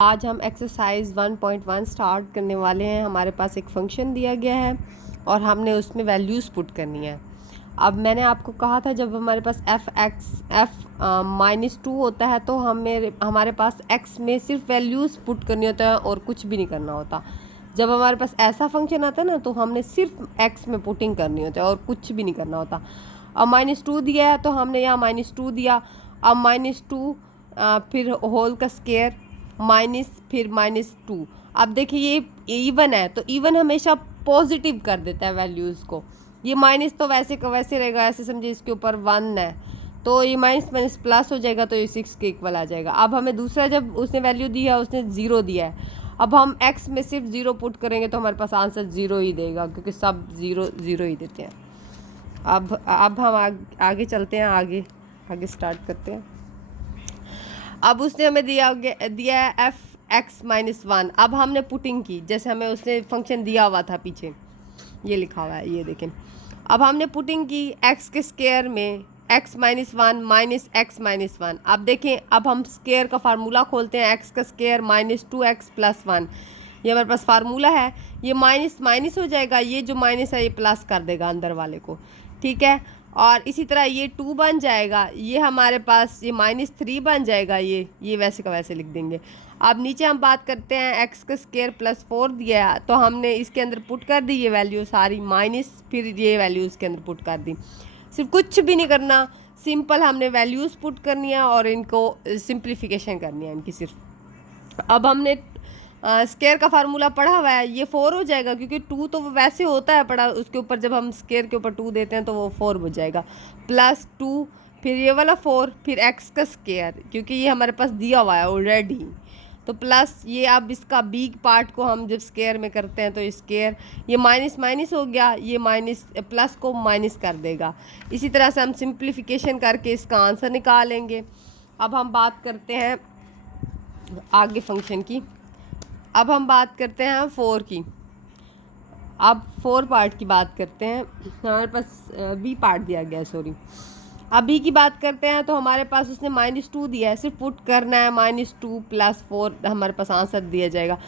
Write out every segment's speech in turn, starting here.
आज हम exercise 1.1 start करने वाले हैं। हमारे पास एक फंक्शन दिया गया है और हमने उसमें वैल्यूज़ पुट करनी है। अब मैंने आपको कहा था जब हमारे पास -2 होता है तो हमारे पास x में सिर्फ वैल्यूज़ पुट करनी होता है और कुछ भी नहीं करना होता। जब हमारे पास ऐसा फंक्शन आता है ना तो हमने सिर्फ x में पुटिंग करनी होती है और कुछ भी नहीं करना होता। अब -2 दिया है तो हमने यहाँ -2 दिया। अब -2 फिर होल का स्क्वायर माइनस फिर -2। अब देखिए ये इवन है तो इवन हमेशा पॉजिटिव कर देता है वैल्यूज़ को। ये माइनस तो वैसे का वैसे रहेगा, ऐसे समझिए इसके ऊपर 1 है तो ये माइनस माइनस प्लस हो जाएगा तो ये 6 के इक्वल आ जाएगा। अब हमें दूसरा जब उसने वैल्यू दी है उसने 0 दिया है। अब हम x में सिर्फ 0 पुट करेंगे तो हमारे पास आंसर 0 ही देगा क्योंकि सब 0 0 ही देते हैं। अब हम आगे चलते हैं, आगे स्टार्ट करते हैं। अब उसने हमें दिया है f(x-1). अब हमने पुटिंग की, जैसे हमें उसने फंक्शन दिया हुआ था पीछे, ये लिखा हुआ है, ये देखें। अब हमने पुटिंग की x के स्क्वायर में x-1 माइनस x-1। अब देखें, अब हम स्क्वायर का फार्मूला खोलते हैं। x का स्क्वायर -2x + 1, ये हमारे पास फार्मूला है। ये माइनस माइनस हो जाएगा, ये जो माइनस है ये प्लस कर देगा अंदर वाले को, ठीक है। और इसी तरह ये 2 बन जाएगा, ये हमारे पास ये -3 बन जाएगा, ये वैसे का वैसे लिख देंगे। अब नीचे हम बात करते हैं x का स्क्वायर +4 दिया है तो हमने इसके अंदर पुट कर दी ये वैल्यू सारी, माइनस फिर ये वैल्यू इसके अंदर पुट कर दी। सिर्फ कुछ भी नहीं करना, सिंपल हमने वैल्यूज़ पुट करनी है और इनको सिंप्लीफिकेशन करनी है इनकी सिर्फ। अब हमने स्क्वायर का फार्मूला पढ़ा हुआ है, ये 4 हो जाएगा क्योंकि 2 तो वैसे होता है पढ़ा, उसके ऊपर जब हम स्क्वायर के ऊपर 2 देते हैं तो वो 4 हो जाएगा। +2 फिर ये वाला 4 फिर x का स्क्वायर, क्योंकि ये हमारे पास दिया हुआ है ऑलरेडी, तो प्लस ये अब इसका बिग पार्ट को हम जब स्क्वायर में करते हैं तो स्क्वायर, ये माइनस माइनस हो गया, ये माइनस प्लस को माइनस कर देगा। इसी तरह से हम सिंप्लीफिकेशन करके इसका आंसर निकालेंगे। अब हम बात करते हैं आगे फंक्शन की। अब हम बात करते हैं 4 की। अब 4 पार्ट की बात करते हैं। हमारे पास बी पार्ट दिया गया है, सॉरी। अब बी की बात करते हैं तो हमारे पास उसने -2 दिया है, सिर्फ पुट करना है, -2 + 4 हमारे पास आंसर दिया जाएगा।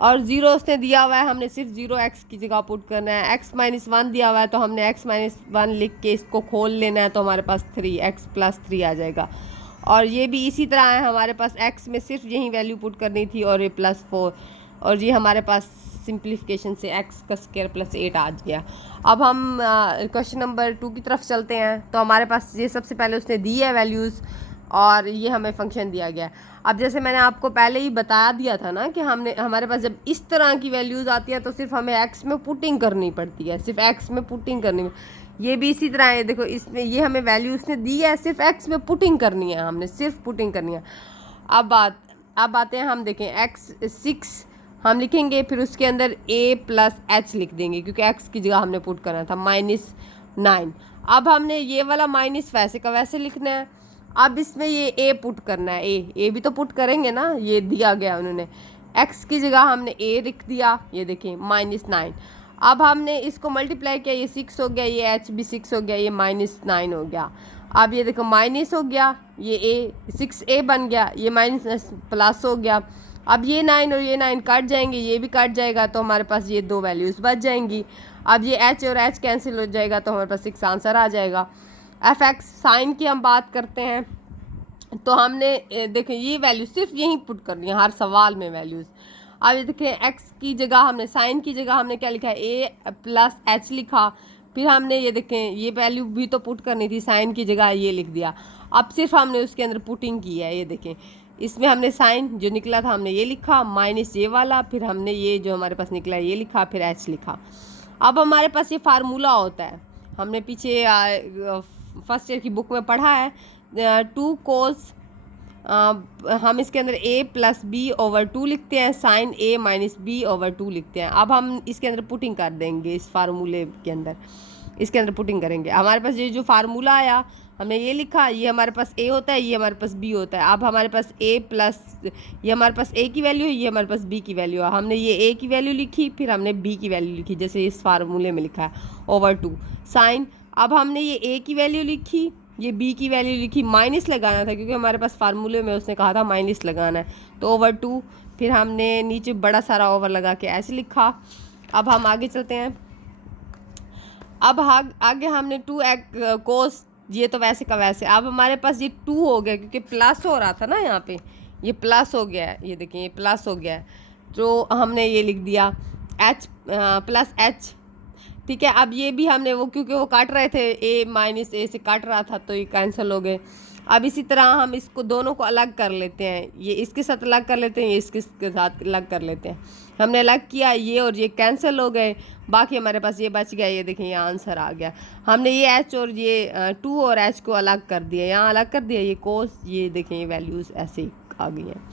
और 0 उसने दिया हुआ है, हमने सिर्फ 0x की जगह पुट करना है। x-1 दिया हुआ है तो हमने x-1 लिख के इसको खोल लेना है तो हमारे पास 3x + 3 आ जाएगा। और ये भी इसी तरह है, हमारे पास x में सिर्फ यही वैल्यू पुट करनी थी और ये +4, और ये हमारे पास सिंप्लीफिकेशन से x का स्क्वायर +8 आ गया। अब हम क्वेश्चन नंबर 2 की तरफ चलते हैं। तो हमारे पास ये सबसे पहले उसने दी है वैल्यूज़ और ये हमें फंक्शन दिया गया है। अब जैसे मैंने आपको पहले ही बता दिया था ना कि हमारे पास जब इस तरह की वैल्यूज़ आती है तो सिर्फ हमें x में पुटिंग करनी पड़ती है, सिर्फ x में पुटिंग करनी। ये भी इसी तरह है, देखो इसमें ये हमें वैल्यू उसने दी है, सिर्फ x में पुटिंग करनी है, हमने सिर्फ पुटिंग करनी है। अब आते हैं, हम देखें x6 हम लिखेंगे, फिर उसके अंदर a + h लिख देंगे क्योंकि x की जगह हमने पुट करना था -9। अब हमने ये वाला माइनस वैसे का वैसे लिखना है। अब इसमें ये a पुट करना है, a भी तो पुट करेंगे ना, ये दिया गया उन्होंने। x की जगह हमने a लिख दिया, ये देखें -9। अब हमने इसको मल्टीप्लाई किया, ये 6 हो गया, ये h भी 6 हो गया, ये -9 हो गया। अब ये देखो माइनस हो गया, ये a 6a बन गया, ये माइनस प्लस हो गया। अब ये 9 और ये 9 कट जाएंगे, ये भी कट जाएगा तो हमारे पास ये 2 वैल्यूज़ बच जाएंगी। अब ये h और h कैंसिल हो जाएगा तो हमारे पास 6 आंसर आ जाएगा। f(x) साइन की हम बात करते हैं तो हमने देखें ये वैल्यू सिर्फ यहीं पुट करनी है हर सवाल में वैल्यूज़। अब ये देखें x की जगह हमने, साइन की जगह हमने क्या लिखा है, a + h लिखा। फिर हमने ये देखें ये वैल्यू भी तो पुट करनी थी, साइन की जगह ये लिख दिया। अब सिर्फ हमने उसके अंदर पुटिंग की है, ये देखें इसमें हमने साइन जो निकला था हमने ये लिखा, माइनस ये वाला, फिर हमने ये जो हमारे पास निकला ये लिखा, फिर h लिखा। अब हमारे पास ये फार्मूला होता है, हमने पीछे फर्स्ट ईयर की बुक में पढ़ा है, 2 cos, हम इसके अंदर a + b/2 लिखते हैं, साइन a - b/2 लिखते हैं। अब हम इसके अंदर पुटिंग कर देंगे, इस फार्मूले के अंदर इसके अंदर पुटिंग करेंगे। हमारे पास ये जो फार्मूला आया हमने ये लिखा, ये हमारे पास a होता है, ये हमारे पास b होता है। अब हमारे पास ये हमारे पास a की वैल्यू है, ये हमारे पास b की वैल्यू है। हमने ये a की वैल्यू लिखी, फिर हमने b की वैल्यू लिखी, जैसे इस फार्मूले में लिखा है /2 साइन। अब हमने ये a की वैल्यू लिखी, ये b की वैल्यू लिखी, माइनस लगाना था क्योंकि हमारे पास फार्मूले में उसने कहा था माइनस लगाना है, तो /2 फिर हमने नीचे बड़ा सारा ओवर लगा के एच लिखा। अब हम आगे चलते हैं। अब आगे हमने 2 कोस, ये तो वैसे का वैसे। अब हमारे पास ये 2 हो गया क्योंकि प्लस हो रहा था ना, यहाँ पे ये प्लस हो गया है, ये देखिए ये प्लस हो गया है, तो हमने ये लिख दिया h प्लस h। ठीक है, अब ये भी हमने वो, क्योंकि वो काट रहे थे a माइनस a से काट रहा था, तो ये कैंसिल हो गए। अब इसी तरह हम इसको दोनों को अलग कर लेते हैं, ये इसके साथ अलग कर लेते हैं, ये इसके साथ अलग कर लेते हैं। हमने अलग किया, ये और ये कैंसिल हो गए, बाकी हमारे पास ये बच गया। ये देखें ये आंसर आ गया। हमने ये h और ये 2 और h को अलग कर दिया, यहाँ अलग कर दिया, ये कोस, ये देखें ये वैल्यूज़ ऐसे ही आ गई हैं।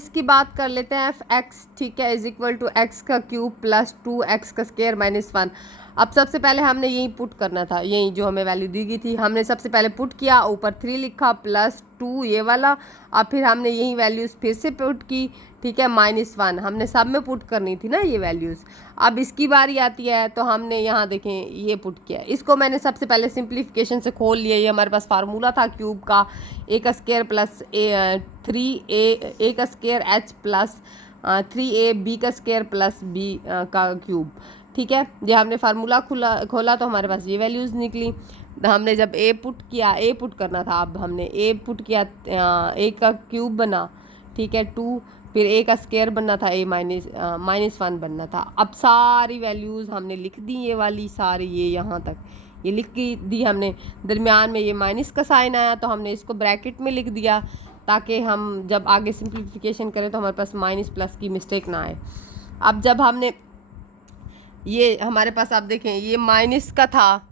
इसकी बात कर लेते हैं f(x), ठीक है, इज इक्वल टू x का क्यूब प्लस 2x का स्क्वायर माइनस 1। अब सबसे पहले हमने यही पुट करना था, यही जो हमें वैल्यू दी गई थी हमने सबसे पहले पुट किया, ऊपर 3 लिखा प्लस 2 ये वाला। अब फिर हमने यही वैल्यूज़ फिर से पुट की, ठीक है, -1 हमने सब में पुट करनी थी ना ये वैल्यूज़। अब इसकी बारी आती है तो हमने यहाँ देखें ये पुट किया, इसको मैंने सबसे पहले सिंप्लीफिकेशन से खोल लिया। ये हमारे पास फार्मूला था क्यूब का, a का स्क्वायर प्लस 3a का square h plus 3a b का स्क्वायर प्लस b का क्यूब। ठीक है, ये हमने फार्मूला खोला तो हमारे पास ये वैल्यूज़ निकली। हमने जब a पुट किया, a पुट करना था, अब हमने a पुट किया, a का क्यूब बना, ठीक है 2, फिर a का स्क्वायर बनना था, a -1 बनना था। अब सारी वैल्यूज़ हमने लिख दी, ये वाली सारी, ये यहाँ तक ये लिख दी हमने। दरमियान में ये माइनस का साइन आया तो हमने इसको ब्रैकेट में लिख दिया, ताकि हम जब आगे सिंप्लीफिकेशन करें तो हमारे पास माइनस प्लस की मिस्टेक ना आए। अब जब हमने ये हमारे पास, आप देखें ये माइनस का था,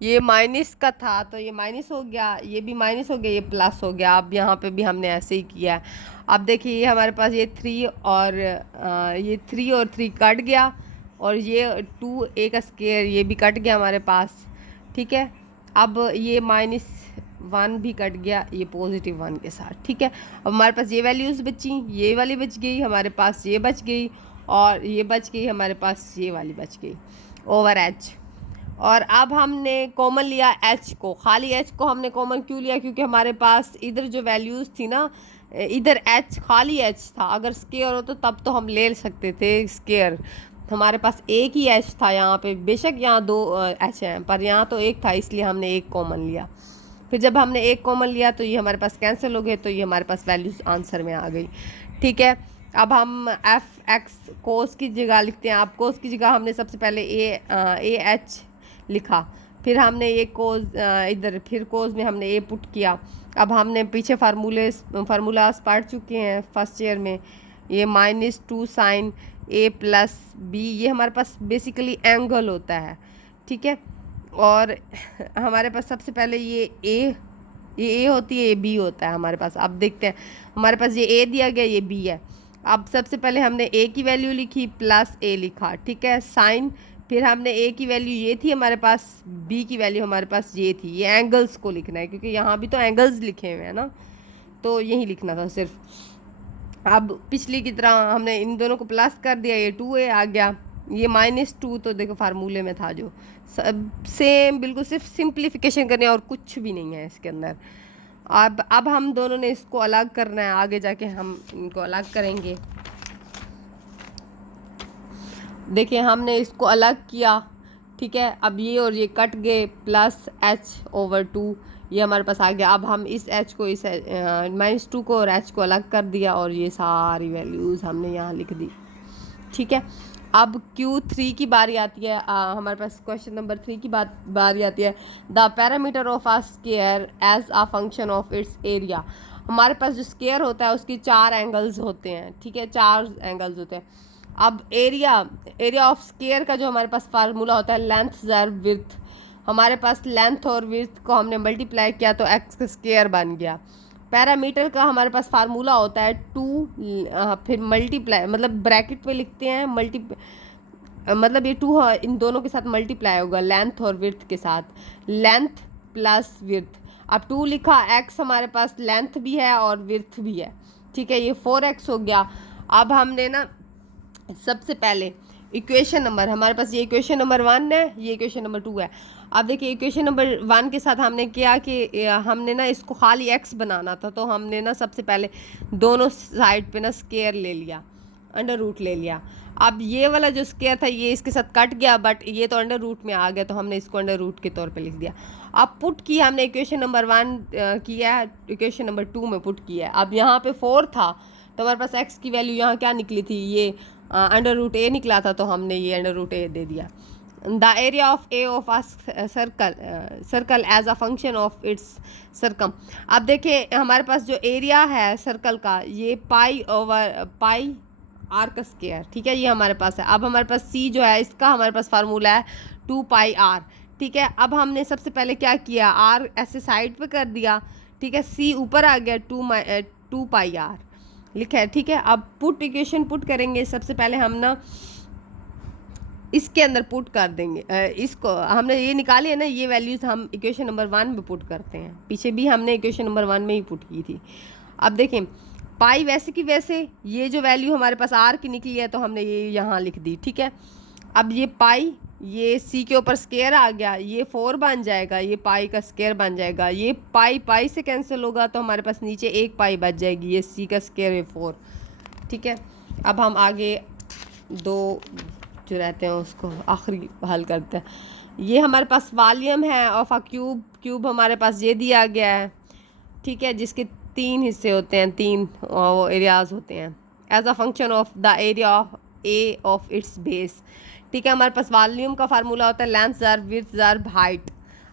ये माइनस का था तो ये माइनस हो गया, ये भी माइनस हो गया, ये प्लस हो गया। अब यहाँ पे भी हमने ऐसे ही किया। अब देखिए ये हमारे पास ये 3 और ये 3 और 3 कट गया, और ये 2a का स्क्वायर ये भी कट गया हमारे पास। ठीक है, अब ये -1 भी कट गया, ये +1 के साथ। ठीक है, अब हमारे पास ये वैल्यूज़ बची, ये वाली बच गई हमारे पास, ये बच गई, और ये बच गई हमारे पास, ये वाली बच गई ओवर h। और अब हमने कॉमन लिया h को, खाली h को हमने कॉमन क्यों लिया, क्योंकि हमारे पास इधर जो वैल्यूज़ थी ना, इधर h खाली h था, अगर स्क्वायर हो तो तब तो हम ले सकते थे स्क्वायर। हमारे पास एक ही h था यहाँ पे, बेशक यहाँ 2 h हैं पर यहाँ तो एक था, इसलिए हमने एक कॉमन लिया। फिर जब हमने एक कॉमन लिया तो ये हमारे पास कैंसिल हो गए, तो ये हमारे पास वैल्यूज़ आंसर में आ गई। ठीक है, अब हम f(x) कोस की जगह लिखते हैं। अब कोस की जगह हमने सबसे पहले a h लिखा, फिर हमने ये कोस इधर फिर कोस में हमने a पुट किया। अब हमने पीछे फार्मूलाज पढ़ चुके हैं फर्स्ट ईयर में, ये -2 साइन a प्लस b, ये हमारे पास बेसिकली एंगल होता है। ठीक है, और हमारे पास सबसे पहले ये a होती है, ये b होता है हमारे पास। अब देखते हैं, हमारे पास ये a दिया गया, ये b है। अब सबसे पहले हमने a की वैल्यू लिखी प्लस a लिखा, ठीक है, साइन, फिर हमने a की वैल्यू ये थी हमारे पास, b की वैल्यू हमारे पास ये थी। ये एंगल्स को लिखना है क्योंकि यहाँ भी तो एंगल्स लिखे हुए हैं ना, तो यही लिखना था सिर्फ। अब पिछली की तरह हमने इन दोनों को प्लस कर दिया, ये 2a आ गया, ये -2 तो देखो फार्मूले में था जो सेम, बिल्कुल सिर्फ सिंप्लीफिकेशन करनी है और कुछ भी नहीं है इसके अंदर। अब हम दोनों ने इसको अलग करना है, आगे जाके हम इनको अलग करेंगे। देखिए हमने इसको अलग किया, ठीक है, अब ये और ये कट गए, प्लस h/2 ये हमारे पास आ गया। अब हम इस h को, इस -2 को और h को अलग कर दिया, और ये सारी वैल्यूज़ हमने यहाँ लिख दी। ठीक है, अब Q3 की बारी आती है, हमारे पास क्वेश्चन नंबर 3 की बारी आती है। The parameter of a square as a function of its area. हमारे पास जो स्क्वायर होता है उसकी 4 एंगल्स होते हैं, ठीक है, 4 एंगल्स होते हैं। अब एरिया ऑफ स्क्वायर का जो हमारे पास फार्मूला होता है लेंथ ज़र विड्थ, हमारे पास लेंथ और विड्थ को हमने मल्टीप्लाई किया तो x का स्क्वायर बन गया। पैरामीटर का हमारे पास फार्मूला होता है 2 फिर मल्टीप्लाई, मतलब ब्रैकेट में लिखते हैं मतलब ये 2 इन दोनों के साथ मल्टीप्लाई होगा, लेंथ और विड्थ के साथ, लेंथ प्लस विड्थ। अब 2 लिखा, x हमारे पास लेंथ भी है और विड्थ भी है, ठीक है, ये 4x हो गया। अब हमने ना सबसे पहले इक्वेशन नंबर, हमारे पास ये इक्वेशन नंबर 1 है, ये इक्वेशन नंबर 2 है। अब देखिए इक्वेशन नंबर 1 के साथ हमने किया कि हमने ना इसको खाली x बनाना था, तो हमने ना सबसे पहले दोनों साइड पे ना स्क्वायर ले लिया, अंडर रूट ले लिया। अब ये वाला जो स्क्वायर था ये इसके साथ कट गया, बट ये तो अंडर रूट में आ गया, तो हमने इसको अंडर रूट के तौर पे लिख दिया। अब पुट किया हमने इक्वेशन नंबर 1 किया है, इक्वेशन नंबर 2 में पुट किया है। अब यहाँ पे 4 था तो हमारे पास x की वैल्यू यहाँ क्या निकली थी, ये अंडर रूट ए निकला था, तो हमने ये अंडर रूट ए दे दिया। The area of a of a circle as a function of its circum. अब देखिए हमारे पास जो एरिया है सर्कल का ये पाई ओवर पाई आर का स्क्वायर, ठीक है, ये हमारे पास है। अब हमारे पास सी जो है इसका हमारे पास फार्मूला है 2 पाई आर, ठीक है। अब हमने सबसे पहले क्या किया, आर ऐसे साइड पे कर दिया, ठीक है, सी ऊपर आ गया, 2 पाई आर लिखा है, ठीक है। अब पुट इक्वेशन पुट करेंगे, सबसे पहले हम ना इसके अंदर पुट कर देंगे, इसको हमने ये निकाली है ना, ये वैल्यूज़ हम इक्वेशन नंबर 1 में पुट करते हैं। पीछे भी हमने इक्वेशन नंबर 1 में ही पुट की थी। अब देखें पाई वैसे की वैसे ये जो वैल्यू हमारे पास आर की निकली है तो हमने ये यहाँ लिख दी, ठीक है। अब ये पाई, ये सी के ऊपर स्क्वायर आ गया, ये 4 बन जाएगा, ये पाई का स्क्वायर बन जाएगा, ये पाई पाई से कैंसिल होगा तो हमारे पास नीचे एक पाई बच जाएगी, ये सी का स्क्वायर है 4, ठीक है। अब हम आगे दो जो रहते हैं उसको आखिरी हल करते हैं। ये हमारे पास वॉल्यूम है ऑफ अ क्यूब, क्यूब हमारे पास ये दिया गया है, ठीक है, जिसके 3 हिस्से होते हैं, 3 वो एरियाज होते हैं। As a function of the area of a of its base, ठीक है। हमारे पास वॉल्यूम का फार्मूला होता है लेंथ ज़र विड्थ ज़र हाइट।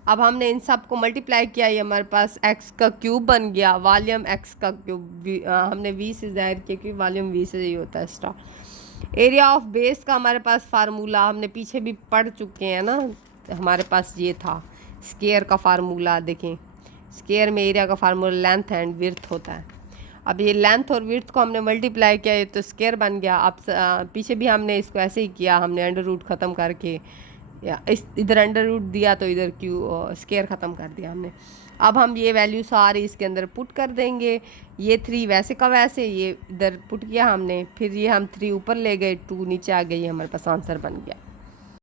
अब हमने इन सब को मल्टीप्लाई किया, ये हमारे पास x का क्यूब बन गया, वॉल्यूम x का क्यूब, हमने v से ज़ाहिर किया क्योंकि वॉल्यूम v से ही होता है स्टार। एरिया ऑफ बेस का हमारे पास फार्मूला हमने पीछे भी पढ़ चुके हैं ना, हमारे पास ये था स्क्वायर का फार्मूला। देखें स्क्वायर में एरिया का फार्मूला लेंथ एंड विड्थ होता है। अब ये लेंथ और विड्थ को हमने मल्टीप्लाई किया, ये तो स्क्वायर बन गया। अब पीछे भी हमने इसको ऐसे ही किया, हमने अंडर रूट ख़त्म करके या इस इधर अंडर रूट दिया तो इधर क्यू स्क्वायर ख़त्म कर दिया हमने। अब हम ये वैल्यू सारी इसके अंदर पुट कर देंगे, ये 3 वैसे का वैसे, ये इधर पुट किया हमने, फिर ये हम 3 ऊपर ले गए, 2 नीचे आ गई, हमारे पास आंसर बन गया।